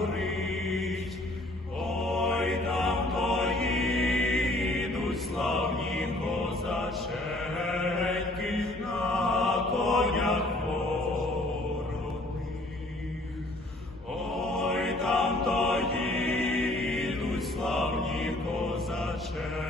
горить, ой там тої йдуть славні козаченьки на конях. Ой там тої славні козаченьки